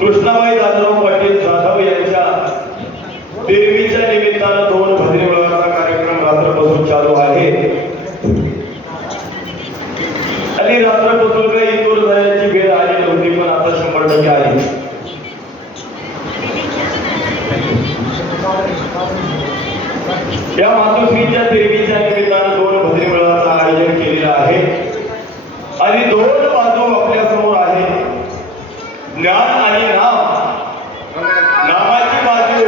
कृष्णाबाई दादराव पाटील जाधव यांच्या देवीच्या निमित्तानं 2 भजनी मेळाव्याचा कार्यक्रम रात्रपासून चालू आहे आणि रात्रपासून काही दूर जाण्याची वेळ आली नव्हती, पण आता 100% आहे. या मातोश्रीच्या देवीच्या निमित्तानं 2 भजनी मेळाव्याचं आयोजन केलेलं आहे आणि 2 बाजू आपल्या समोर आहे. ज्ञान आणि नाम. नामाची बाजू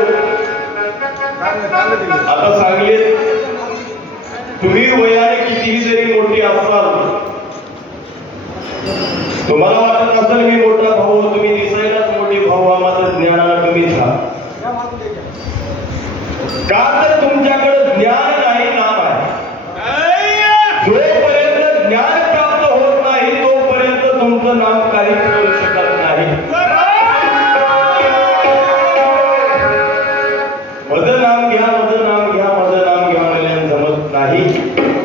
आता सांगली. तुम्ही वयाने कितीही जरी मोठी असाल, तुम्हाला वाटत असेल मी मोठा भाऊ, तुम्ही दिसायलाच मोठी भाऊ, मात्र ज्ञानाला कमी झाला. का तर तुमच्याकडे ज्ञान नाही, नाम आहे. जोपर्यंत ज्ञान प्राप्त होत नाही तोपर्यंत तुमचं नाम काही करू शकत नाही. माझं नाम घ्या, माझं नाम घ्या, माझं नाम घ्या म्हणल्याने जमत नाही.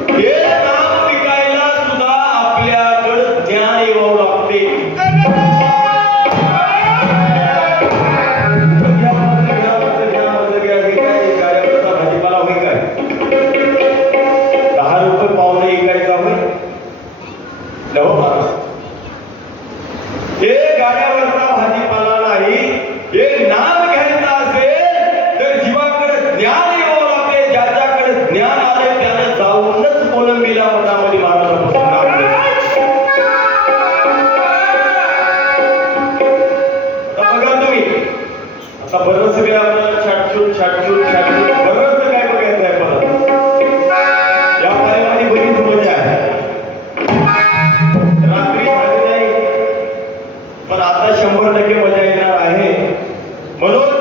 हे नाम विकायला सुद्धा आपल्याकडे ज्ञान यावं लागते. भाजीपाला होईल काय? 10 रुपये पावणे विकायचा होईल. हे गाड्यावरचा भाजीपाला नाही. हे नाम घ्यायचं असेल तर जीवाकडे ज्ञान यावं लागते. ज्याच्याकडे ज्ञान आले त्याने जाऊनच कोलंबीला मठामध्ये महाराजांपासून बघा तुम्ही. आता बरंच काय आपल्याला छाटछूट बरंच काय बघायचं आहे. परत या पायामध्ये बरीच मजा आहे. रात्री झाली नाही, पण आता 100% मजा येणार आहे. म्हणून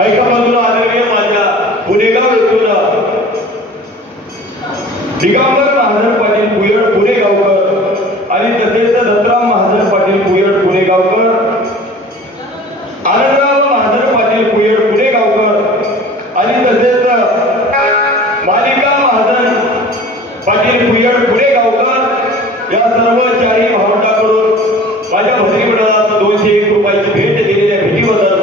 ऐका बाजूला आदरणीय माझ्या पुणेगाव येथून दिगंबर महाजन पाटील पुयड पुणेगावकर आणि तसेच दत्तराम महाजन पाटील पुयड पुणेगावकर, आनंदराव महाजन पाटील पुयड पुणेगावकर आणि तसेच मालिका महाजन पाटील पुयड पुणेगावकर या सर्व चारही भावंडाकडून माझ्या भद्री मंडळाला 201 रुपयाची भेट दिलेल्या भेटीबद्दल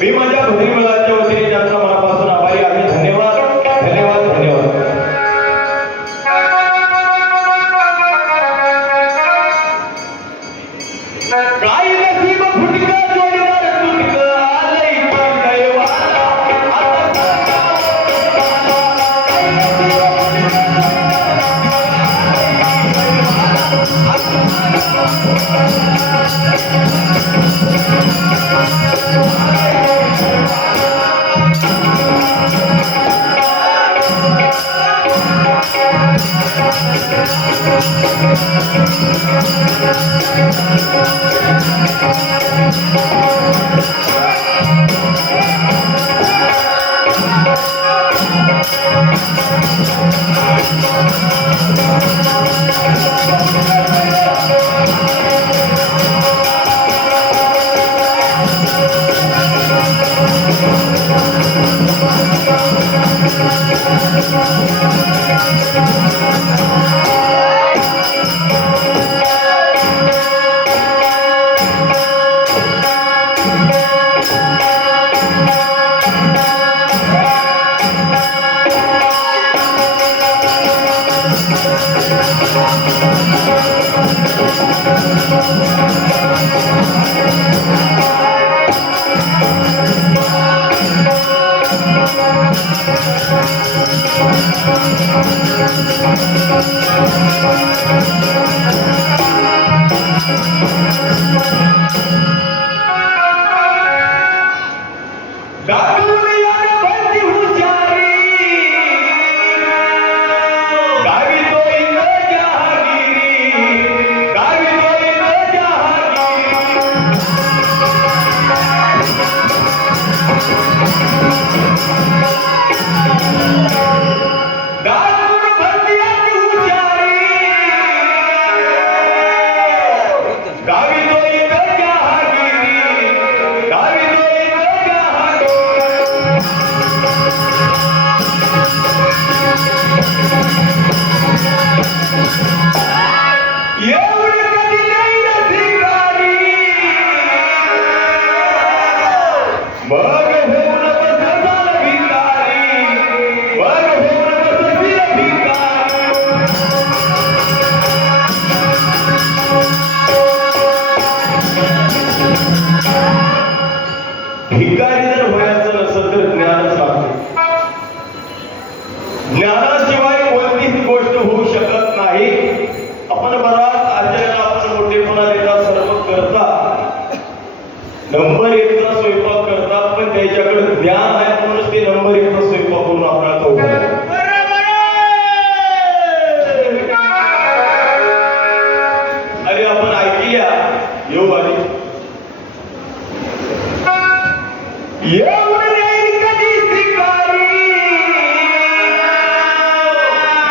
मी माझ्या भद्री मंडळाच्या वतीने त्यांचा मनापासून आभारी आहे. धन्यवाद धन्यवाद धन्यवाद. काय नसीब फुटका जोडीदार तुटक आलंय पण दैवाला भिकारी जर व्हायचं नसेल तर ज्ञानच लागते. ज्ञानाशिवाय कोणतीच गोष्ट होऊ शकत नाही. आपण बराच आचार्याला आपण मोठेपणा देता, सर्व करता, नंबर एकचा स्वयंपाक करतात, पण त्याच्याकडे ज्ञान आहे म्हणूनच ते नंबर एकचा स्वयंपाक करून आपल्याला खाऊ घालतात. अरे आपण ऐकल्या येऊ आली येऊन नाही कधी भिकारी,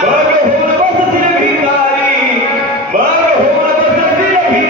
मग होऊन बसतील भिकारी, मग होऊन बसतील भिकारी.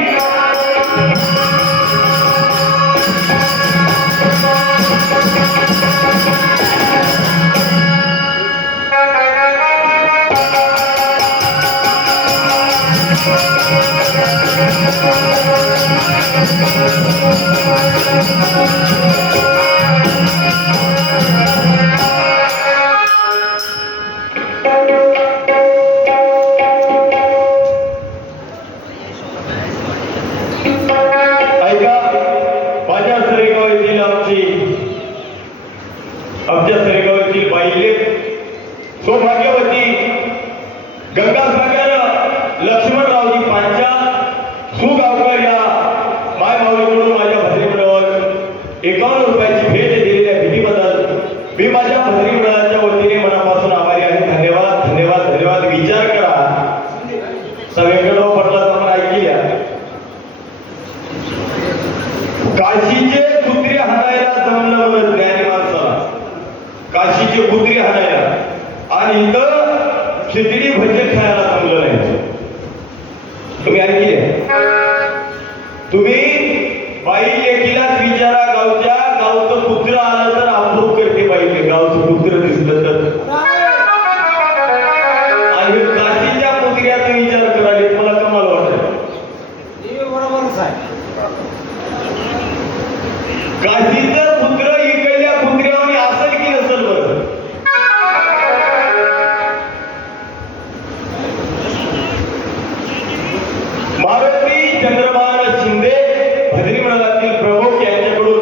आमच्या सरेगाव बाईले सौभाग्यवती गंगासागर लक्ष्मणरावजी पांचा सुगावकर या माय माऊलीकडून माझ्या भद्रीमंडळावर 51 रुपयाची भेट दिलेल्या भेटीबद्दल मी माझ्या भद्रीमंडळाच्या वतीने मनापासून आभारी आहे. धन्यवाद धन्यवाद धन्यवाद. विचार करा, व्यंकटराव पटलाच आपण ऐकल्या काशीचे कुत्रे हाणायला जमलं म्हणत ज्ञानी माणसाला, काशीचे कुत्रे हाणायला, आणि इथं खिचडी भजे खायला जमलं नाही. तुम्ही ऐकले? तुम्ही बाई लेकीलाच विचारा, गावचं कुत्र आलं तर अप्रूव्ह करते बाईले, गावचं कुत्र दिसलं तर. आणि काशीच्या कुत्र्याचा विचार करायला मला कमाल वाटत. बरोबरच आहे. काशीचं कुत्र इकडल्या कुत्र्यावर असेल की नसेल बरं? मारुती चंद्रभान शिंदे भद्रीमंडळातील प्रमुख यांच्याकडून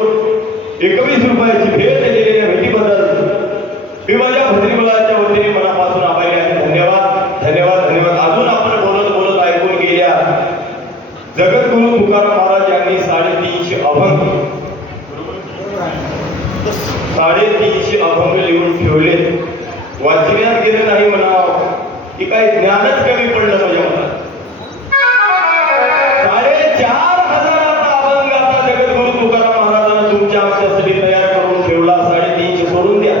21 रुपयाची भेट दिलेल्या भेटीबद्दल मी माझ्या भद्रीमंडळाच्या वतीने मनापासून आभारी आहे. धन्यवाद धन्यवाद धन्यवाद. अजून आपण बोलत बोलत ऐकून गेल्या जगद्गुरु तुकाराम महाराज यांनी 350 अभंग 350 अभंग लिहून ठेवले. वाचण्यात गेले नाही म्हणावं की काय ज्ञानच कमी पडलं माझ्या मनात. 4,500 अभंग आता जगद्गुरु तुकाराम महाराजांना तुमच्या आमच्यासाठी तयार करून ठेवला. 350 सोडून द्या.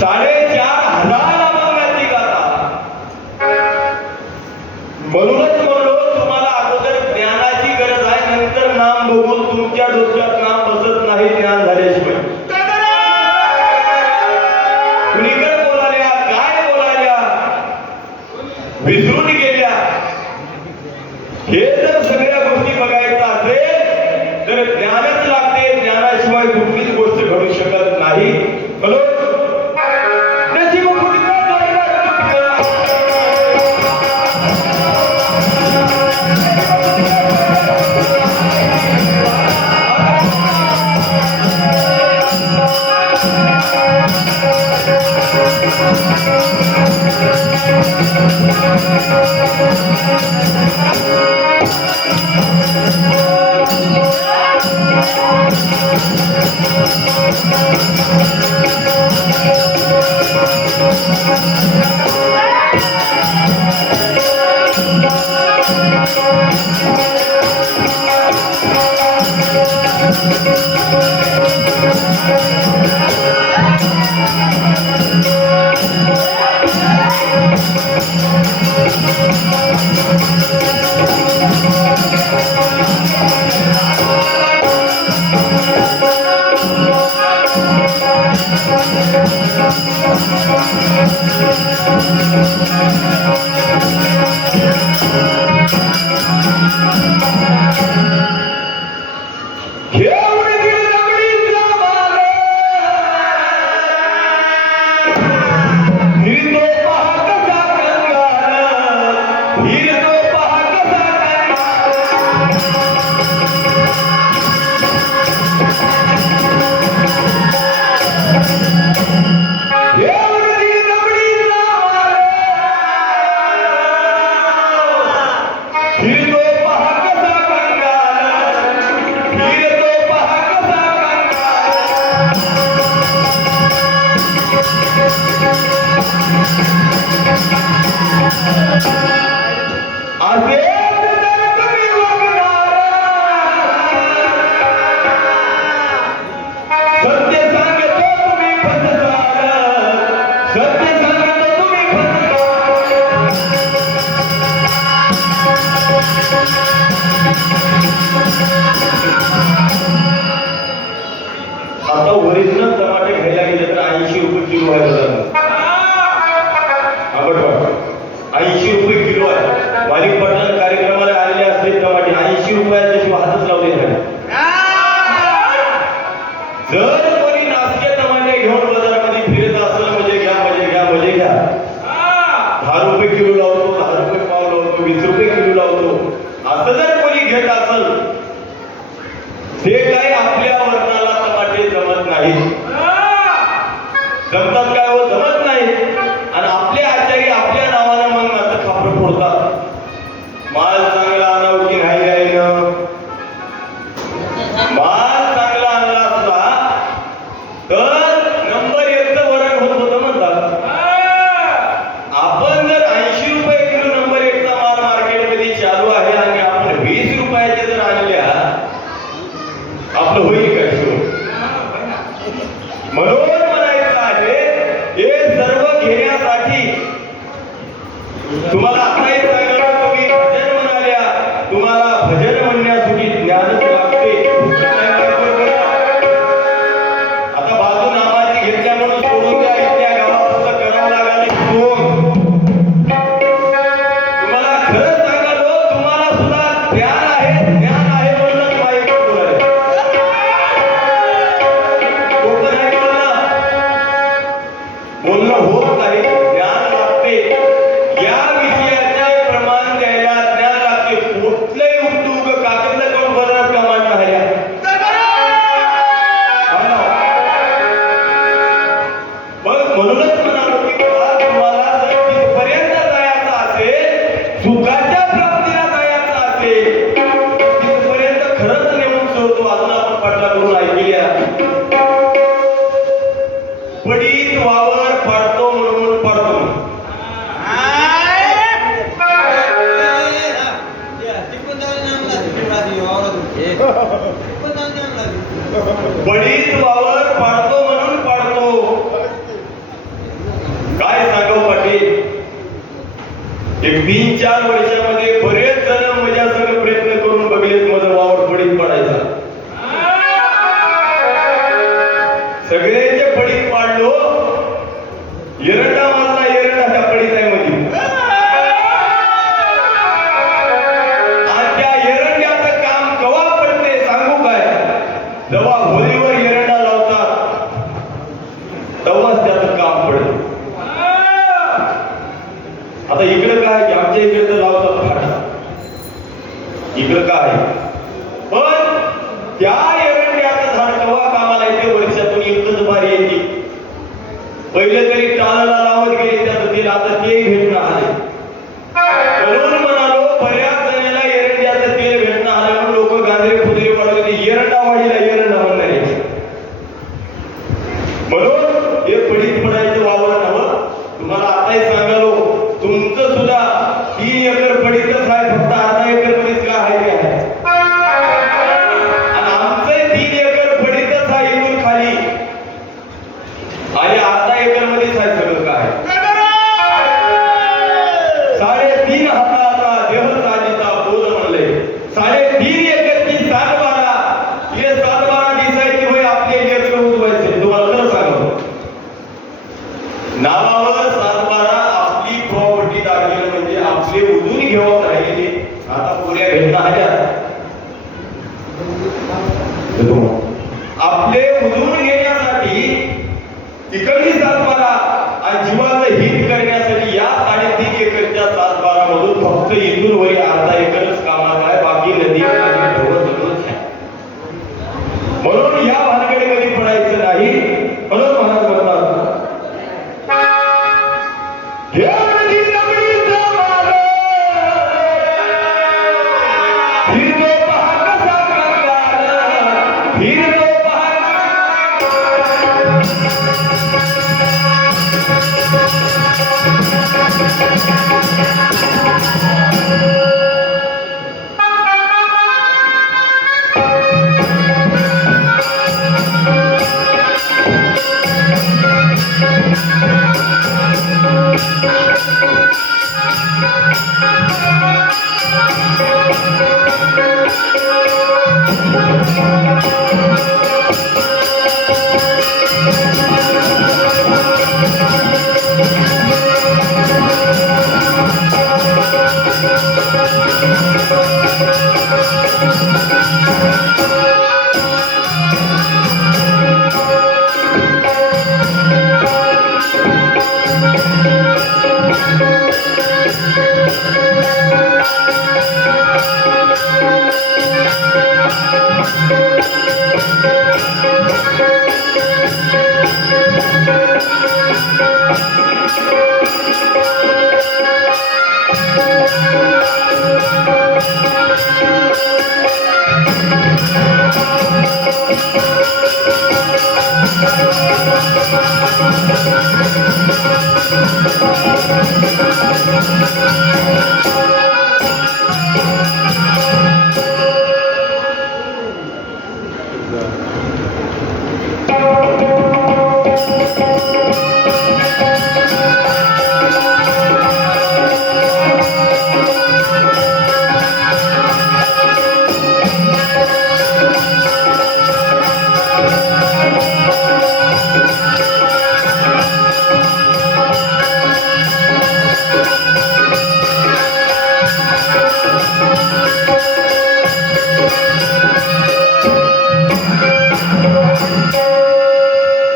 4,500 अभंगाची गाथा. म्हणूनच म्हणलो तुम्हाला अगोदर ज्ञानाची गरज आहे, नंतर नाम बघून तुमच्या डोक्यात नाम बसत नाही ज्ञान झाल्याशिवाय. कुणीकडे बोलाल्या, काय बोलाल्या, विसरून गेल्या. हे जर सगळ्या गोष्टी बघायचं असेल तर ज्ञानच लागते. ज्ञानाशिवाय कुठलीच गोष्ट घडू शकत नाही. बरोबर? नशीब फुटका जायला फुटका. तुम्ही वागणार, सत्य सांगतो तुम्ही फसणार, सत्य सांगतो तुम्ही आता ओरिजिनल टमाटे घ्यायला गेले तर 80 रुपये किलो आहे बघा. 80 रुपये किलो आहे. वाली पटण कार्यक्रमाला आलेले असले टमाटे 80 रुपयाच्या हातच लावले नाही. जर कोणी नासके टमाटे घेऊन बाजारामध्ये फिरत असेल म्हणजे घ्या म्हणजे घ्या म्हणजे घ्या. 10 रुपये किलो लावतो, 10 रुपये पाव लावतो, 20 रुपये किलो लावतो, असं जर कोणी घेत असेल ते काही आपल्या वर्णाला टमाटे जमत नाही. जमतात काय हो? जमत नाही. आणि आपले आचारी आपल्या नावानं मग आता खापड फोडतात. माल चांगला आणावं की नाही राहिलं. माल चांगला आणला असला तर नंबर 1 चं वरण होत होतं म्हणतात. आपण जर 80 रुपये किलो नंबर 1 चा माल मार्केटमध्ये चालू आहे आणि आपण 20 रुपयाचे जर आणल्या आपलं होईल काय सुरू. म्हणून म्हणायचं आहे हे सर्व घेण्यासाठी तुम्हाला आताही सांगायला तुम्ही भजन म्हणाल्या, तुम्हाला भजन म्हणण्यासाठी ज्ञानच लागते. आता बाजू नामाची घेतल्या म्हणून सोडून द्या, इथल्या गावात करावं लागाले तुम्हाला खरंच सांगालो, तुम्हाला सुद्धा ज्ञान आहे, ज्ञान आहे म्हणून माहिती बोलायला बोलणं होत नाही. ज्ञान लागते. या विषयाचे प्रमाण द्यायला ज्ञान लागते. कुठलंही उद्योग कागद करून बरं प्रमाण नाही. मग म्हणूनच म्हणालो की तुम्हाला जर तिथपर्यंत जायचं असेल, सुखाच्या प्राप्तीला जायचं असेल, तिथपर्यंत खरंच नेऊन सोडतो. अजून आपण पाठला करून ऐकल्या पडीत वावर पाडतो म्हणून पाडतो. पडीत वावर पाडतो म्हणून पाडतो. काय सांगावं पाटील, एक 3-4 वर्षामध्ये बरेच जण माझ्या सगळे प्रयत्न करून बघलेत माझं वावर पडीत पडायचा. सगळ्यांचे पडीत पाडलो. एरंडा मारला, एरंडा त्या पडीत आहे मध्ये. आणि त्या एरंड्याचं काम केव्हा पडते सांगू काय? जेव्हा होळीवर एरंडा लावतात तेव्हाच त्याचं काम पडते. आता इकडे काय की आमच्या इकडे तर लावतात फाटा, इकडं काय पण त्या एरंड्याचं झाड केव्हा कामाला येते? वर्षातून एकच बारी येते. पहिले तरी टाळाला लावत गेले त्याचं तेल, आता तेही भेटणं आले. म्हणून म्हणालो बऱ्याच जणांना एरंड्याचं तेल भेटणं आलं म्हणून लोक गांजरे फुजरे पडत होते. एरंडा वाढीला एरंडा म्हणणार आहे. म्हणून हे पडीत पडायचं वावर नव्हतं. तुम्हाला आताही सांगालो तुमचं सुद्धा 3 एकर पडीतच आहे, फक्त अर्धा एकर पडीत का आहे ते आहे. आणि आमचं 3 एकर पडीतच आहे इथून खाली आणि अर्धा एकर मध्येच आहे सगळं काय.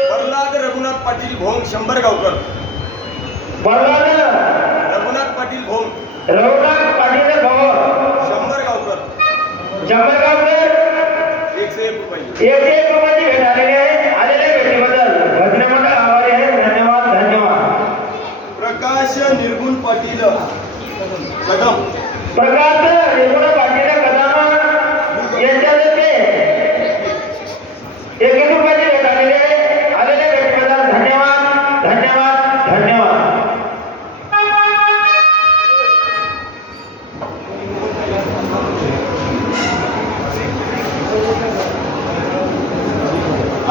प्रल्हाद रघुनाथ पाटील भोंग 100 गावकर. प्रल्हाद रघुनाथ पाटील भोंग रघुनाथ पाटील भाऊ 100 गावकर. जमगावकर 101 रुपये. 101 रुपयाची भेट आलेली आहे. आलेल्या भेटीबद्दल भजने मंडळ आभारी आहे. धन्यवाद धन्यवाद. प्रकाश निर्गुण पाटील कदम प्रकाश रेगुणा पाटील कदम यांच्यातर्फे 1 रुपयाची भेट आलेली आहे. आलेल्या भेटीबद्दल धन्यवाद धन्यवाद धन्यवाद.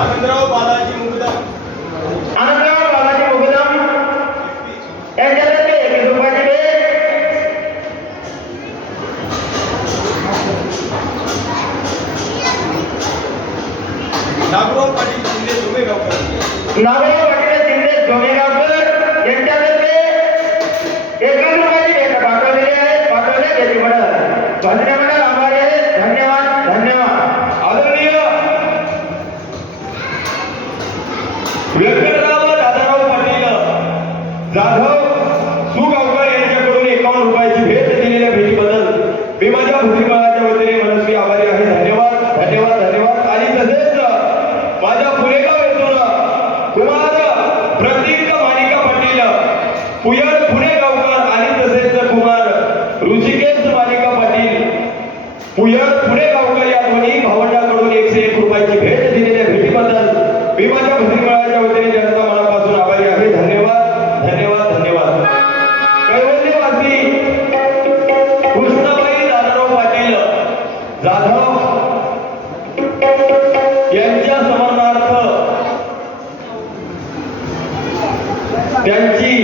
आनंदराव बालाजी मुगदम आनंदराव बाबाजी मुकदम यांच्यातर्फे 1 रुपयाची भेट. नागराव पाटील शिंदे जुमे गावकर. नागराव पाटील शिंदे धोमेगावकर यांच्यातर्फे 1 रुपयाची भेट पाठवलेली आहे. पाठवल्या भेटीबद्दल भजने मंडळ आभारी आहे. धन्यवाद धन्यवाद. आदरणीय व्यंकटराव दादाराव पाटील जाधव सुगावकर यांच्याकडून 51 रुपयाची भेट दिलेल्या भेटीबद्दल मी माझ्या भूमिकाच्या वतीने मनस्वी आभारी आहे. धन्यवाद धन्यवाद धन्यवाद. आणि तसेच माझ्या पुणेगाव येथून कुमार प्रतीक मानिका पाटील पुयड पुणेगावकर आणि तसेच कुमार ऋषिकेश मानिका पाटील पुयड पुणेगावकर या दोन्ही भावंडाकडून 101 रुपयाची भेट दिलेल्या भेटीबद्दल मी माझ्या भूमिकाच्या वतीने त्यांचा मनापासून आभारी आहे. धन्यवाद धन्यवाद धन्यवाद. कैवल्यवासी कृष्णाबाई दादाराव पाटील जाधव यांच्या स्मरणार्थ त्यांची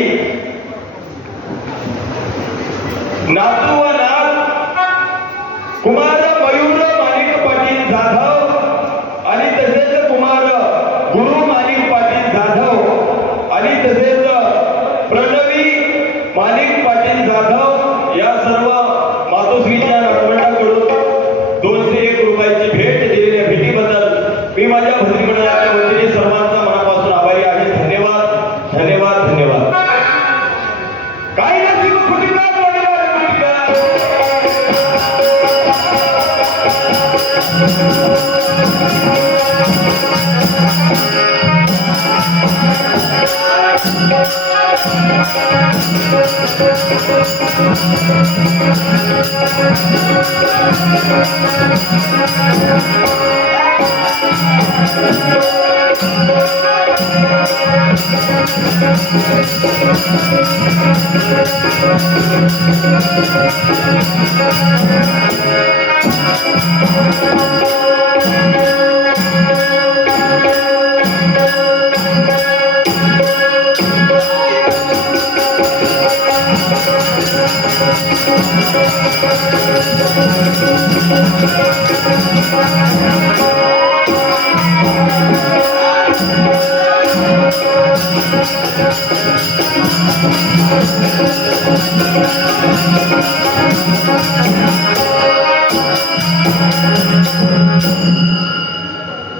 नातू व नात कुमार मयूर माणिक पाटील जाधव आणि तसेच कुमार गुरु माणिक पाटील जाधव आणि तसेच प्रणवी माणिक पाटील जाधव या सर्व मातोश्रीच्या नातवंडाकडून 201 रुपयाची भेट दिलेल्या भेटीबद्दल मी माझ्या भजनी मंडळाच्या वतीने सर्वांचा मनापासून आभारी आहे. धन्यवाद धन्यवाद धन्यवाद. काही नसीब फुटका तोडीवर फुटका.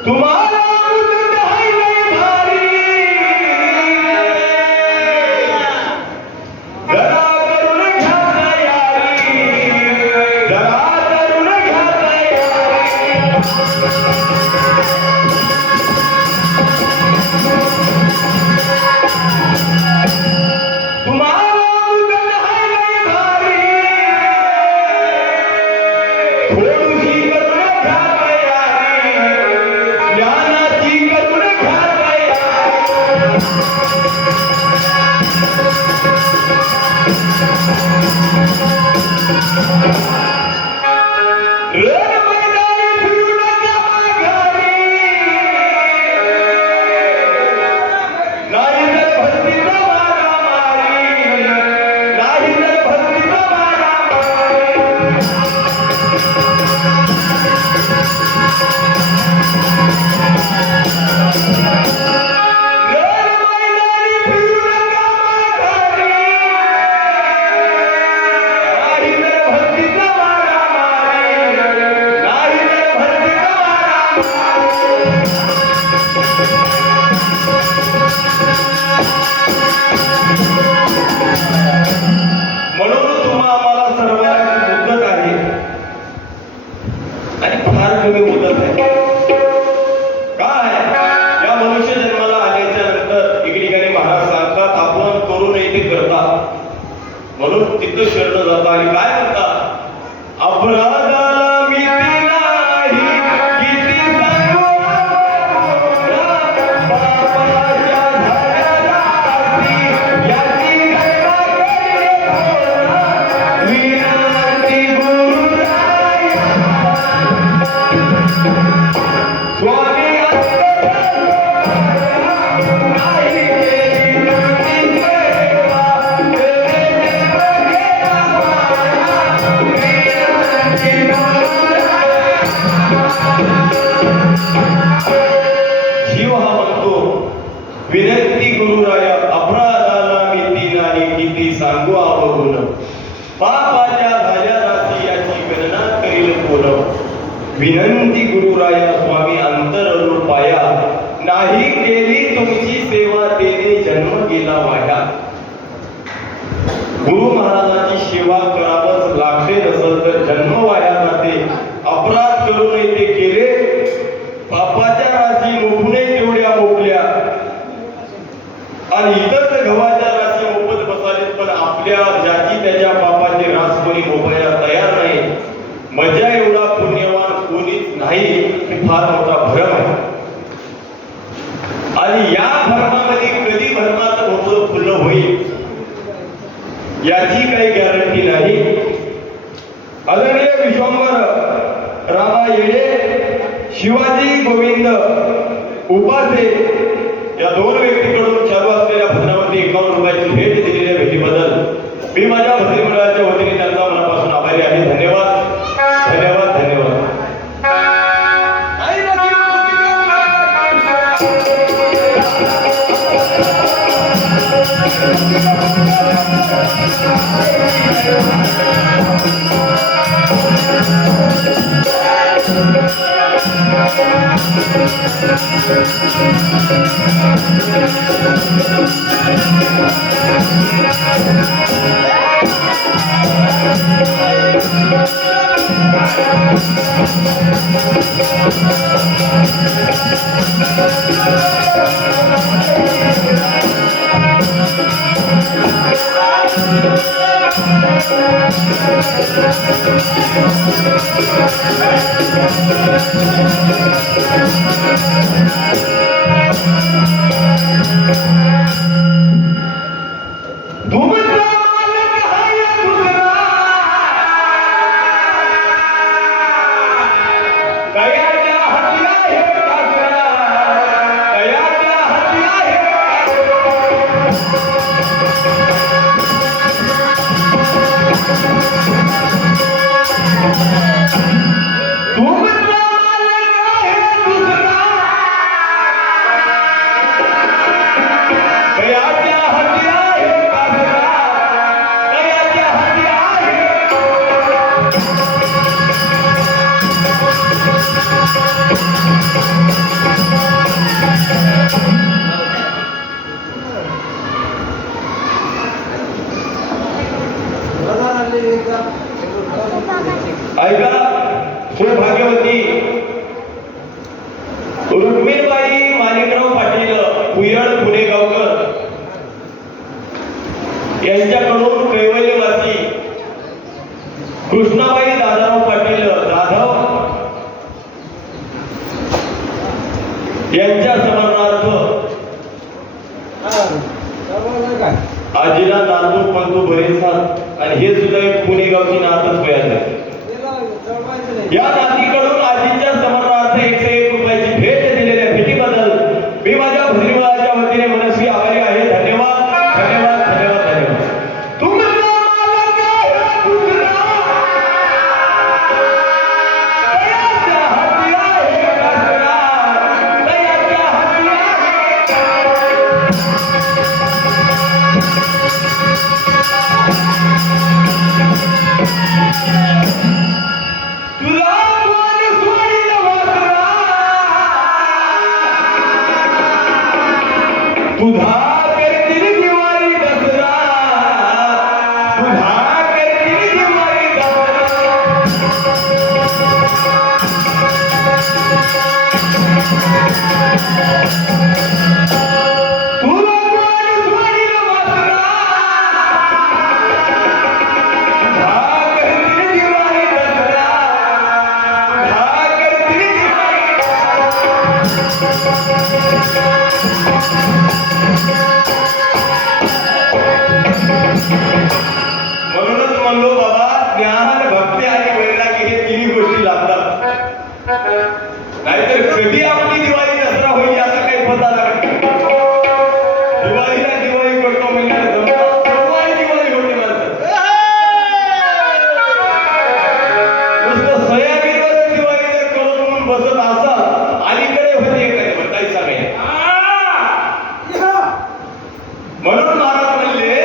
तुम्हाला मुदत आहे लय भारी, जरा करून घ्या तयारी, जरा करून घ्या तयारी. तुम्हाला मुदत आहे लय भारी, थोडीशी करून घ्या तयारी, ज्ञानाची करून घ्या तयारी. रण मैदानी फिरू नका माघारी, नाही तर भक्तीचा मारामारी, नाही तर भक्तीचा मारामारी. रण मैदानी फिरू नका माघारी, नाही तर भक्तीचा मारामारी, नाही तर भक्तीचा मारामारी. म्हणून तुम्हा आम्हाला सर्वांची मुदत आहे आणि फार कमी मुदत आहे. काय या मनुष्य जन्माला आल्याच्या नंतर एक ठिकाणी महाराज सांगतात आपण करू नये ते करतात, म्हणून तिथं शरण जाता आणि काय म्हणतात, अपराधाला मिती नाही किती सांगू पापाच्या झाडाला आरती, याची घटना केली थोडा, विनंती गुरुराया. स्वामी नाही केली तुमची सेवा, तेरे देव गेला माया, विनंती गुरुराया. जीव हा म्हणतो विनंती गुरुराया, अपराधाला मिती नाही किती सांगू अवगुण, पापाच्या झाल्या राशी याची गणना करील कोण. विनंती गुरुराया स्वामी अंतर पाया, नाही केली तुमची सेवा तेने जन्म गेला वाया. गुरु महाराजांची सेवा करावंच लागते, नसल तर जन्म वाया जाते. अपराध करू नये ते केले, पापाच्या राशी मोठणे तेवढ्या मोकल्या, आणि इतर गव्हाच्या राशी मोफत बसालेत, पण आपल्या ज्याची त्याच्या पापाची रास कोणी मोपायला तयार नाही. मजा एवढा पुण्यवान कोणीच नाही, हे फार मोठा भ्रम आहे. आणि या भ्रमामध्ये कधी भ्रमात मोठं फुलं होईल याची काही गॅरंटी नाही. आदरणीय विश्वंभर रामा येडे, शिवाजी गोविंद उपासे या दोन व्यक्तीकडून चालू असलेल्या भजनामध्ये 51 रुपयाची भेट दिलेल्या भेटीबद्दल मी माझ्या भजनी मंडळाच्या वतीने त्यांचा मनापासून आभारी आहे. धन्यवाद, धन्यवाद, धन्यवाद. तुमचा मालक आहे दुसरा कयाच्या हाती आहे कासरा कयाच्या हाती आहे बाजार आलेली का? ऐका हो भाग्यवती रुक्मिणबाई माणिकराव पाटील पुयळ पुणेगावकर यांच्याकडून कैवल्यवासी कृष्णाबाई दादाराव पाटील जाधव यांच्या स्मरणार्थ चालवलं काय? आजीला नातू पंतू बरेसात आणि हे सुद्धा एक पुणेगावची नातच वयात आहे त्याला चढवायचं नाही. या नातीकडून आजीच्या समर्पणार्थ 101 रुपयाची भेट दिलेल्या भेटीबद्दल मी माझ्या भगिनीमुळाच्या वतीने मनस्वी आभारी आहे. धन्यवाद धन्यवाद धन्यवाद धन्यवाद. तुमचा मालक आहे दुसरा दयाच्या हाती आहे कासरा दयाच्या हाती तुला कोण सोडील वासरा तुझा करतील दिवाळी दसरा तुझा करतील दिवाळी तुला कोण सोडील वासरा तुझा करतील दिवाळी दसरा तुझा करतील म्हणूनच म्हणलो बाबा ज्ञान भक्ती आणि वैराग्य हे तिन्ही गोष्टी लागतात नाहीतर कधी आपली दिवाळी दसरा होईल याचा काही पता लागत नाही. दिवाळीला दिवाळी करतो म्हणजे दिवाळी होते नुसतं सोयाबीनवर दिवाळी जर करत म्हणून बसत असाल अलीकडे होते काय बतायचं नाही. म्हणून महाराज म्हणले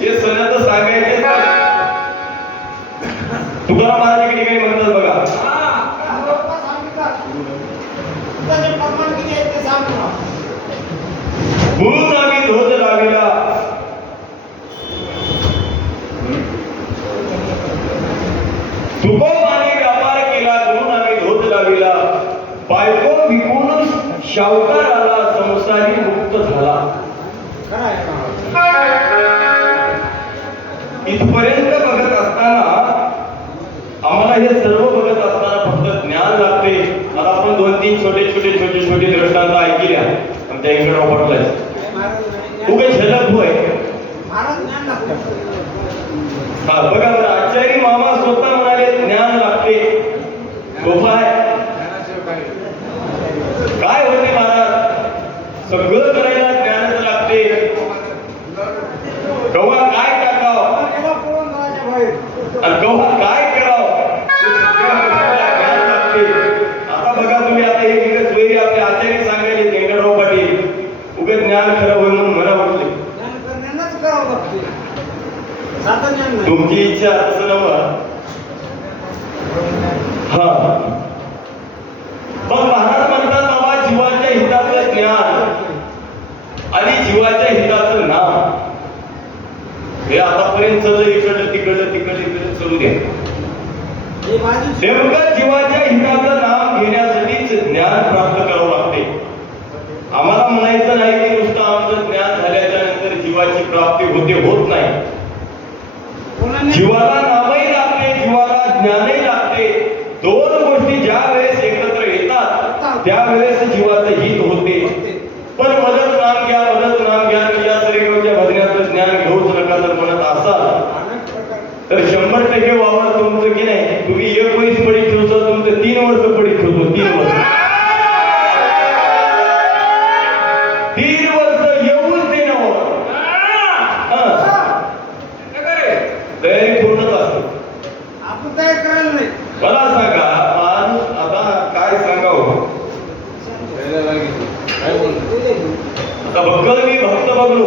हे सण तर सांगायचे तुकाराम महाराज इकडे काही म्हणतात बघा गुरु नामी धोत लाविला तुकोबाने व्यापार केला गुरु नामी धोत लाविला बायको विकून शावकार आला संसारी मुक्त झाला. खरं आहे ना? इथपर्यंत बघत असताना आम्हाला हे सर्व बघत असताना फक्त ज्ञान लागते. आता आपण 2-3 छोटे दृष्टांत ऐकल्या आणि त्या इकडे वापरलाय महाराज नाही. तू काही झलक होय. महाराज ज्ञान लागतं. हा बघा बरं आचार्य मामा स्वतः म्हणाले ज्ञान लागते. गोपाय काय होते महाराज सगळं करायला ज्ञानच लागते. गव्हा काय टाकाव त्याला पळून जायच्या बाहेर. आणि गव्हा काय करावं ते सगळ्या गोष्टीला ज्ञान लागते. आता बघा तुम्ही आता हे इकडे सोयरी आपले आचार्य सांगायले व्यंकटराव पाटील उगे ज्ञान खरं होय म्हणून म्हणा वाटले. ज्ञान करण्यालाच करावं लागते. साधं ज्ञान नाही. तुमची इच्छा असं नव्हतं. हा मग महाराज म्हणतात बाबा जीवाच्या हिताचं ज्ञान आणि जीवाच्या हिताचं नाम हे आतापर्यंत चाललं इकडलं तिकडलं चालू द्या. हे माझी नेमकं जीवाच्या हिताचं नाम घेण्यासाठीच ज्ञान प्राप्त करावं लागते. आम्हाला म्हणायचं नाही की नुसतं आमचं ज्ञान झाल्याच्या नंतर जीवाची प्राप्ती होत नाही. कोणाने जीवाला नामही लागते जीवाला ज्ञानही लागते. दोन गोष्टी ज्या वेळेस एकत्र येतात त्यावेळेस जीवाचं हित होते. पण मदत नाम घ्या या सरीगावच्या भजनातलं ज्ञान घेऊच नका जर म्हणत असाल अनेक प्रकार. तर 100% वावर तुमचं की नाही. तुम्ही 1 वर्ष पडीत ठेवतो तुमचं 3 वर्ष पडीत ठेवतो. 3 वर्ष येऊच दे ना तयारी पूर्ण बघलो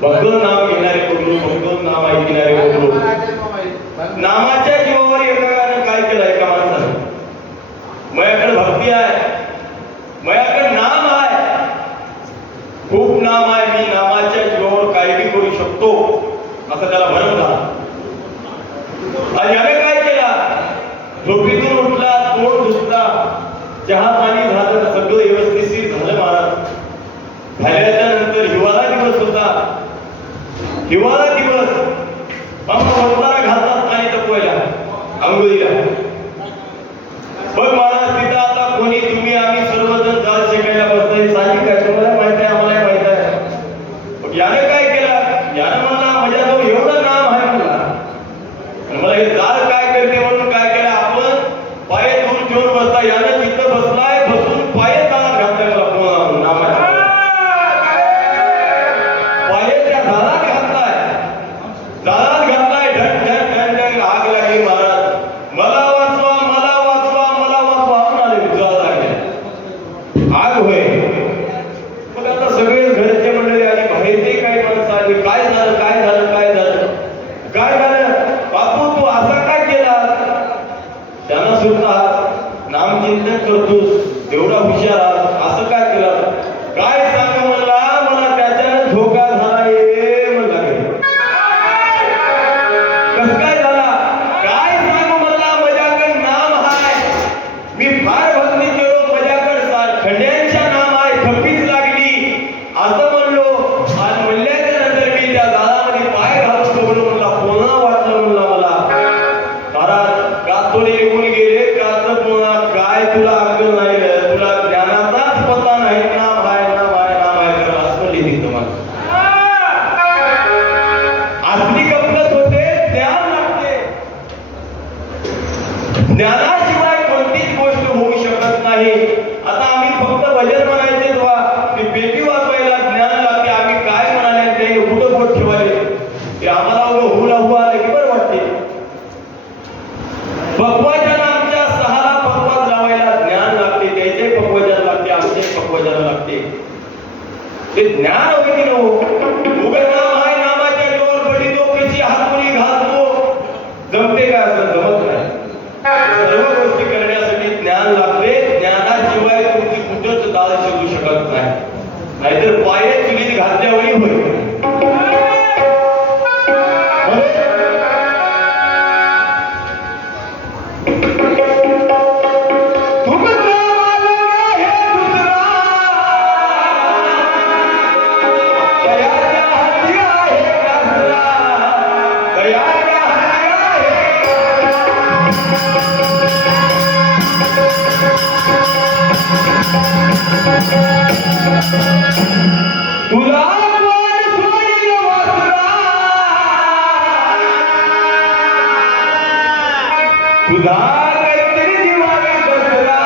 बघलो नाव घेणारे बघलो बघलो नाव ऐकणारे बघलो नामाच्या जीवावर एकाने काय केलं एका माणसाने माझ्याकडे भक्ती आहे माझ्याकडे नाम आहे खूप नाम आहे मी नामाच्या जीवावर काही बी करू शकतो असं त्याला भरम झाला आणि याने काय केला झोपेतून उठला तोंड धुतला चहा पाणी झालं सगळं व्यवस्थित झालं महाराज झाल्याच्या नंतर हिवाळा दिवस होता हिवाळा दिवस वस्तारा घालतात आणि तपवायला आंघोळीला बघ महाराज तिथं आता कोणी तुम्ही आम्ही सर्वजण जाळ शिकायला बसतोय साहजिक आहे तुम्हाला माहित आहे आम्हाला माहित आहे मग याने काय केलं याने म्हणला माझ्याजवळ एवढं नाम आहे मला मला हे जाळ काय करते म्हणून काय केलं आपण पाय दूर ठेवून बसला याने तिथं बसलाय बसून पाय जाळात घातलाय मला नामाच्या पाय त्या जाळात घातलाय जाळात घातलाय ढग ढग ढग ढग आग लागली महाराज मला वाचवा मला वाचवा मला वाचवा म्हणून आले जाळ लागले आग होय मग आता सगळे घरचे मंडळी आली बाहेरचे काही माणसं आली काय झालं काय झालं काय झालं काय झालं बापू तू असा काय केला त्यांना सुद्धा नामचिंतन करतोस एवढा हुशार असं काय केलं काय सांग म्हणला मला त्याच्यानं धोका झाला म्हणला कसं काय झाला काय सांग म्हणला माझ्याकडे नाम आहे मी फार भक्ती केलो माझ्याकडे खंड्यांच्या नाम आहे थप्पीच लागली असं म्हणलो आणि म्हणल्याच्या नंतर मी त्या जाळामध्ये पाय घालून बघलो म्हणला पुन्हा वाटलं म्हणला मला महाराज कातोडे निघून गेले काच पुन्हा काय तुला अक्कल नाही रे तुला ज्ञानाचाच पत्ता नाही नाम आहे नाम आहे नाम आहे तर असं लिहिली तुम्हाला असली गपलत होते ज्ञान लागते ज्ञानाशिवाय कोणतीच गोष्ट होऊ शकत नाही आता आम्ही फक्त भजन म्हणायचे वा ती पेटी वाजवायला ज्ञान लागते आम्ही काय म्हणाले ते कुठं बोट ठेवायले ते आम्हाला हुला हुआ आलं की बरं वाटते पक्वाजन आमच्या सहाला पक्वाज लावायला ज्ञान लागते त्याचे पक्वाजन लागते आमचे पक्वाजन लागते ते ज्ञान होते की नको उभे नाम आहे नामाच्या जोर पडितो कशी हातपुरी घालतो जमते का असं जमत नाही सर्व गोष्टी करण्यासाठी ज्ञान लागते ज्ञानाशिवाय तुमची कुठंच दाल शिकू शकत नाही नाहीतर पाय चुलीत घातल्यावरही होईल तुला कोण सोडील वासरा तुझा काहीतरी दिवाळी दसरा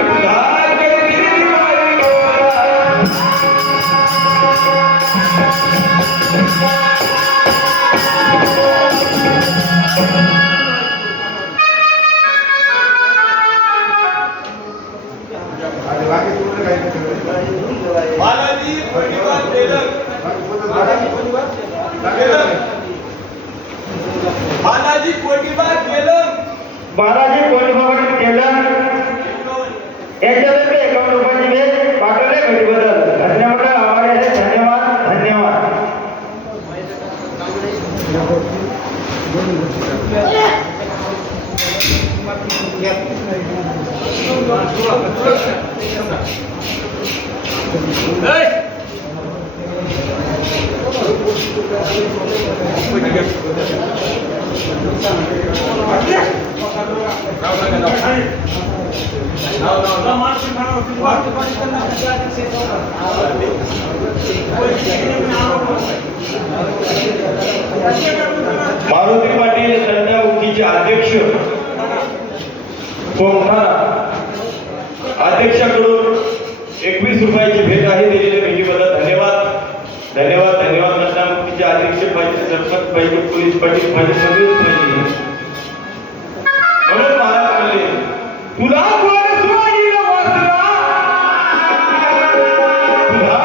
तुझा काहीतरी दिवाळी बालाजी कोंडीबाग तेलंग बालाजी कोंडीबाग तेलंग बालाजी कोंडीबाग केलं याच्यातर्फे 51 रुपयाची भेट पाठवले घरी बदल धन्यवाद आभारी आहे धन्यवाद धन्यवाद मारुती पाटील संध्या उक्तीचे अध्यक्ष अध्यक्षाकडून 21 रुपयाची भेट आहे दिलेल्या भेटीबद्दल धन्यवाद धन्यवाद धन्यवाद नंदामुक्तीचे अध्यक्ष पाहिजे सरपंच पाहिजे पोलीस पाटील पाहिजे सगळेच पाहिजे म्हणून महाराज म्हणले तुला कोण सोडील वासरा तुला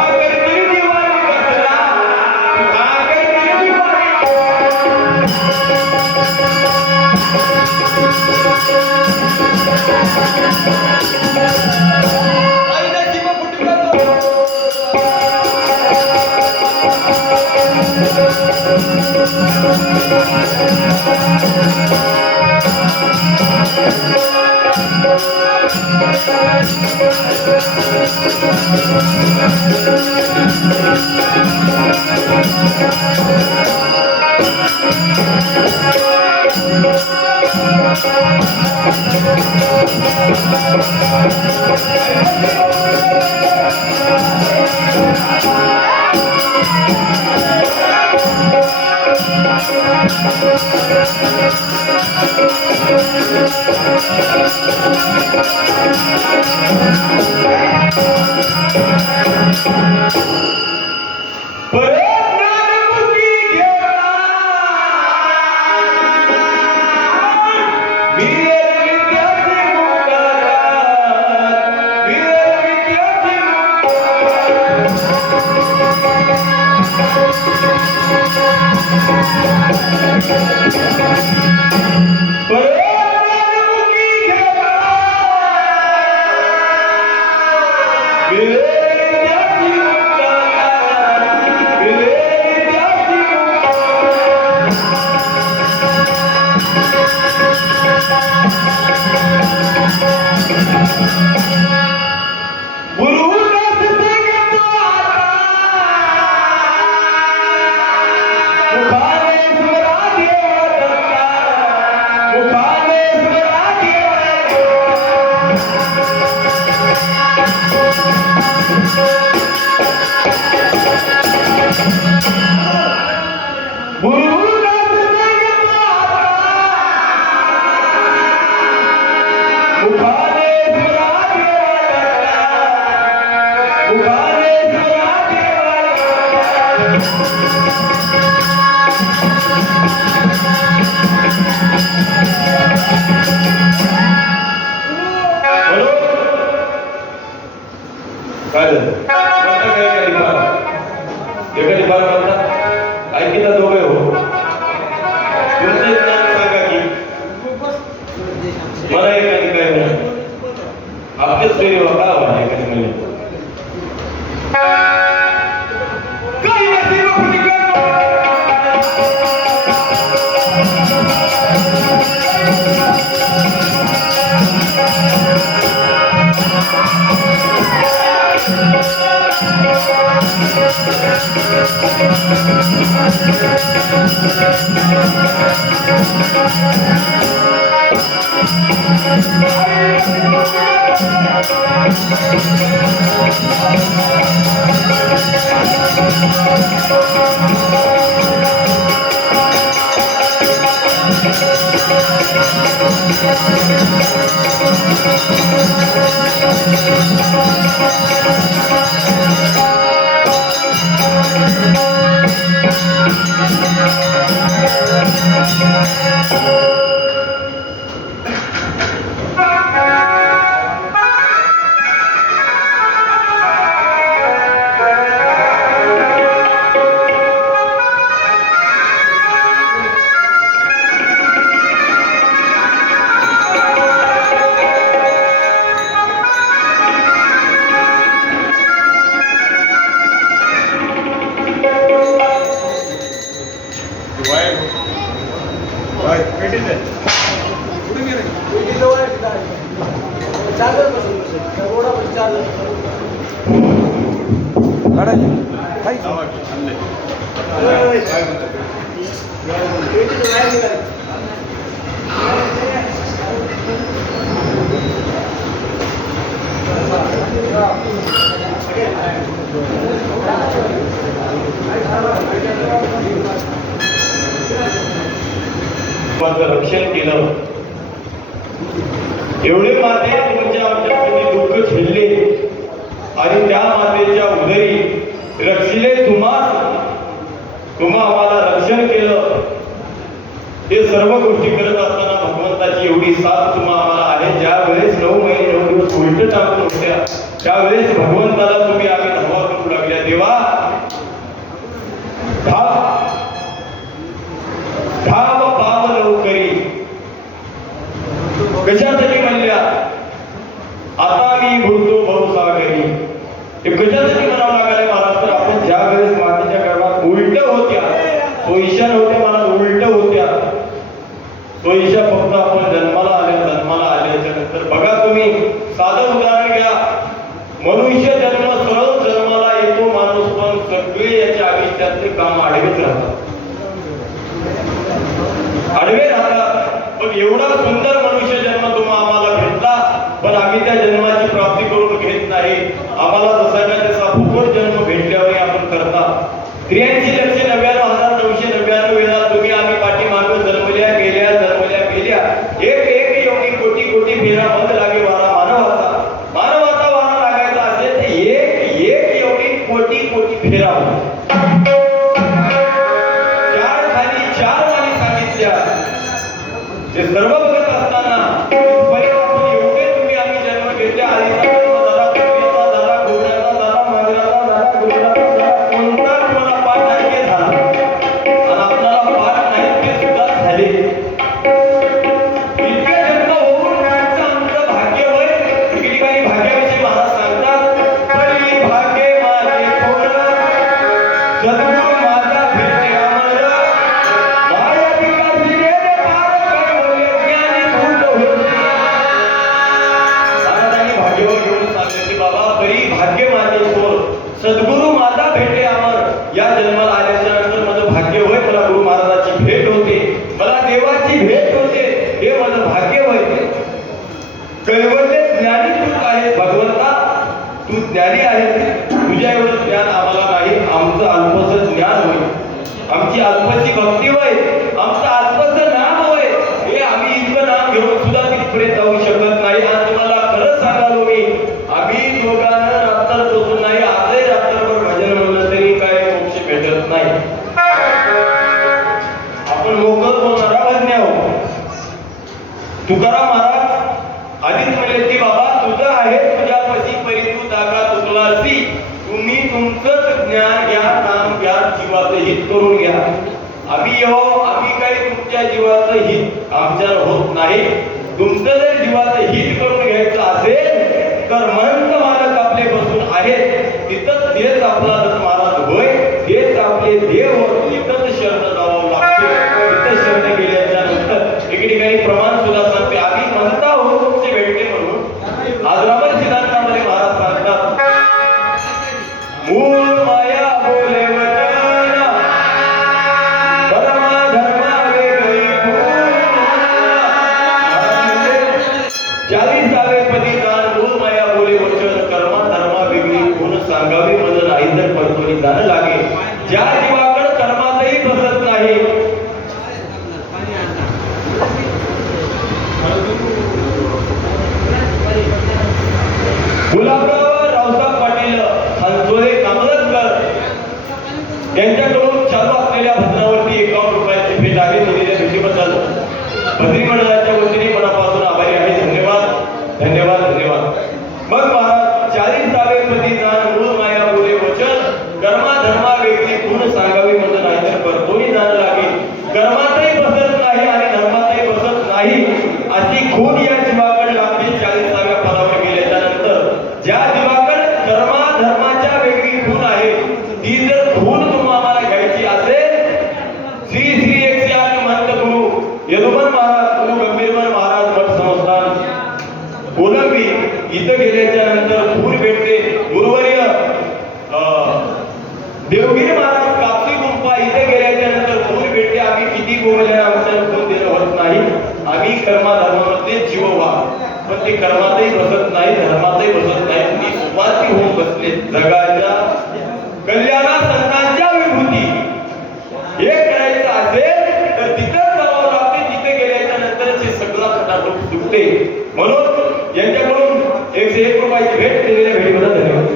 काय झालं? म्हणता काय एखादी बार? एखादी बार म्हणता? ऐकिता दोघे हो. तुमचे ज्ञान सांगा की मला एखादी काय म्हणा. आपलेच तरी का म्हणा एखादी म्हणजे काही नसेल कुणी माझं रक्षण केलं. एवढे माते तुमच्या आमच्या दुःख झेलले आणि त्या मातेच्या उदरी रक्षिले तुम्हा आम्हाला रक्षण केलं. हे सर्व गोष्टी करत असताना भगवंताची एवढी साथ तुम्हा आम्हाला आहे. ज्या वेळेस 9 महिने 9 दिवस उलट टाकून होत्या त्यावेळेस भगवंताला तुम्ही आम्ही धावा करू लागल्या. देवा धाव पाव लवकरी कशासाठी म्हणल्या. आता मी बोलतो बहुसागरी. हे कशासाठी म्हणावं लागले महाराज. तर आपण ज्या वेळेस मातेच्या गर्भात उलट होत्या सोयीशा नव्हत्या मला उलट होत्या. सोयीशा फक्त आपण जन्माला आल्याच्या नंतर बघा तुम्ही तुम्ही साधं उदाहरण घ्या. मनुष्य जन्म सरळ जन्माला येतो माणूस, पण सगळे याच्या आयुष्यातले काम आडवेच राहतात. आडवे राहतात. पण एवढा सुंदर मनुष्य जन्म तुम्हा आम्हाला भेटला, पण आम्ही त्या जन्माची प्राप्ती करून घेत नाही. आम्हाला जसा त्याचा फुकट जन्म भेटल्यावर आपण करता. 83,99,999 वेळा तुम्ही आम्ही पाठीमागं जन्मल्या गेल्या एक एक एवढी कोटी कोटी फेरा बंद लागे वारा मानवाचा वारा लागायचा असेल तर एक एक एवढी कोटी कोटी फेरा चार वाणी सांगितल्या. ते सर्व बघत असताना एवढे तुम्ही आम्ही जन्म घेतले. आधीचा जन्म झाला, कुत्र्याचा झाला, घोड्याचा झाला, मांजराचा झाला, घोड्याचा झाला, कोणता तुम्हाला पाठ नाही झाला आणि आपल्याला पाठ नाही ते सुद्धा झाले. इतके जन्म होऊन आमचं भाग्य होय. ठिकठिकाणी भाग्याविषयी महाराज सांगतात, "परी भाग्य माझे थोर, सद्गुरू माझा भेटे अमर, माया विकासी रे पार करवले ज्ञानी भूत होते." महाराजांनी भाग्यावर घेऊन सांगितले की बाबा, परी भाग्य माझे थोर, सद्गुरू माझा भेटे अमर. या जन्माला आल्याच्या नंतर माझं भाग्य होय, मला गुरु महाराजाची भेट होते, मला देवाची भेट होते, हे माझं भाग्य होय. कैवल्य ज्ञानी तू आहे भगवंता, तू ज्ञानी आहे. तुझ्या एवढं ज्ञान आम्हाला नाही. आमचं अल्पस ज्ञान होय, आमची अल्पशी भक्ती होय, आमचं अल्पस नाम होय. हे आम्ही इतकं नाम घेऊन सुद्धा तिथपर्यंत जाऊ शकत नाही. आणि तुम्हाला खरं सांगालो मी, आम्ही दोघांना रात्र बसून नाही, आजही रात्रभर भजन म्हणलं तरी काय मोक्ष भेटत नाही. आपण मोकळ बोलणारा भजने आहोत. तुकाराम महाराज आधीच म्हणले की बाबा, तुझं आहे तुझ्यापाशी, परी तू जागा चुकलासी. तुम्ही तुमचंच ज्ञान घ्या, नाम घ्या, जीवाचं हित करून घ्या. आम्ही काही तुमच्या जीवाचं हित आमच्यावर होत नाही. तुमचं जर जीवाचं हित करून घ्यायचं असेल तर मंत मालक आपले बसून आहेत तिथं तेच आपला महाराज होय, तेच आपले देव होत. तिथंच शरण जावं लागते. तिथं शरण गेल्याच्या नंतर एके ठिकाणी प्रमाण सुद्धा सांगते, आम्ही म्हणता हो तुमचे भेटते म्हणून. आज रामन सिद्धांतामध्ये महाराज सांगतात, मूळ माया बोले वचन, परमा धर्मा वेगळी गुण. 40 पदी दान, मूळ माया बोले वचन, कर्मा धर्मा वेगळी गुण. सांगावी मज नाही तर परतोनी दान लागे. ज्या जीवाकडे कर्मातही बसत नाही, गुलाबराव रावसाहेब पाटील हंसोळे कामरजकर यांच्याकडून चालू असलेल्या भजनावरती 51 रुपयाची भेट आहे. दिलेल्या भेटीबद्दल भद्री मंडळाच्या वतीने मनापासून आभारी आहे. धन्यवाद धन्यवाद धन्यवाद. मग महाराज 40 पदी दान, मूळ माया बोले वचन, कर्मा धर्मा वेगळी गुण. सांगावी म्हणजे नाही तर परतोनी दान लागे. कर्मातही बसत नाही आणि धर्मातही बसत नाही अशी खून या जीवाकडे लागते. 40व्या पदावर गेल्याच्या नंतर ज्या जीवाकडे कर्मा धर्माच्या वेगळी खून आहे, ती जर खून तुम्हाला घ्यायची असेल, श्री श्री 108 महंत गुरु यदुमन महाराज, गुरु गंभीरमन महाराज मठ संस्थान कोलंबी इथं गेल्याच्या नंतर खून भेटते. गुरुवर्य देवगिरी महाराज कापसी गुंफा इथे गेल्याच्या नंतर खून भेटते. आम्ही किती गोवल्या आमच्या खून देणं होत नाही. आम्ही कर्मा धर्मामध्ये जीव व्हा, पण ते कर्मातही बसत नाही, धर्मातही बसत नाही. ती स्वार्थी होऊन बसले. जगाच्या कल्याणा संतांच्या विभूती हे करायचं असेल तर तिथं जावं लागते. तिथे गेल्याच्या नंतरच हे सगळा खटाटोप सुटते. म्हणून यांच्याकडून 101 रुपयाची भेट दिलेल्या भेटीबद्दल धन्यवाद.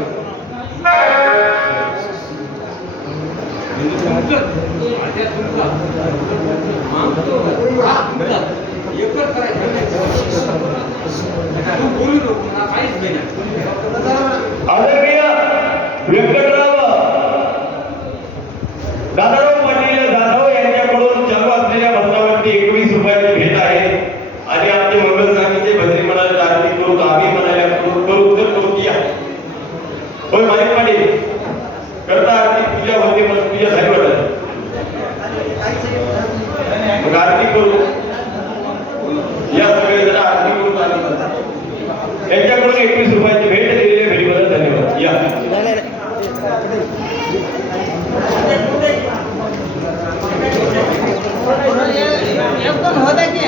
आदरणीय व्यंकटराव दादाराव पाटील जाधव यांच्याकडून चालू असलेल्या भजनावरती 21 रुपयाची भेट आहे. आणि आमचे मंगल सांगीचे भजनी म्हणाले आरती करू, आम्ही म्हणाल्या करू तर करू या होय. माणिक पाटील करता आरती पूजा होते, मग पूजा झाली वाटत मग आरती करू या. सगळे जण आरती करू. यांच्याकडून 21 रुपयाची भेट दिलेल्या भेटीबद्दल धन्यवाद. या एकदम होता की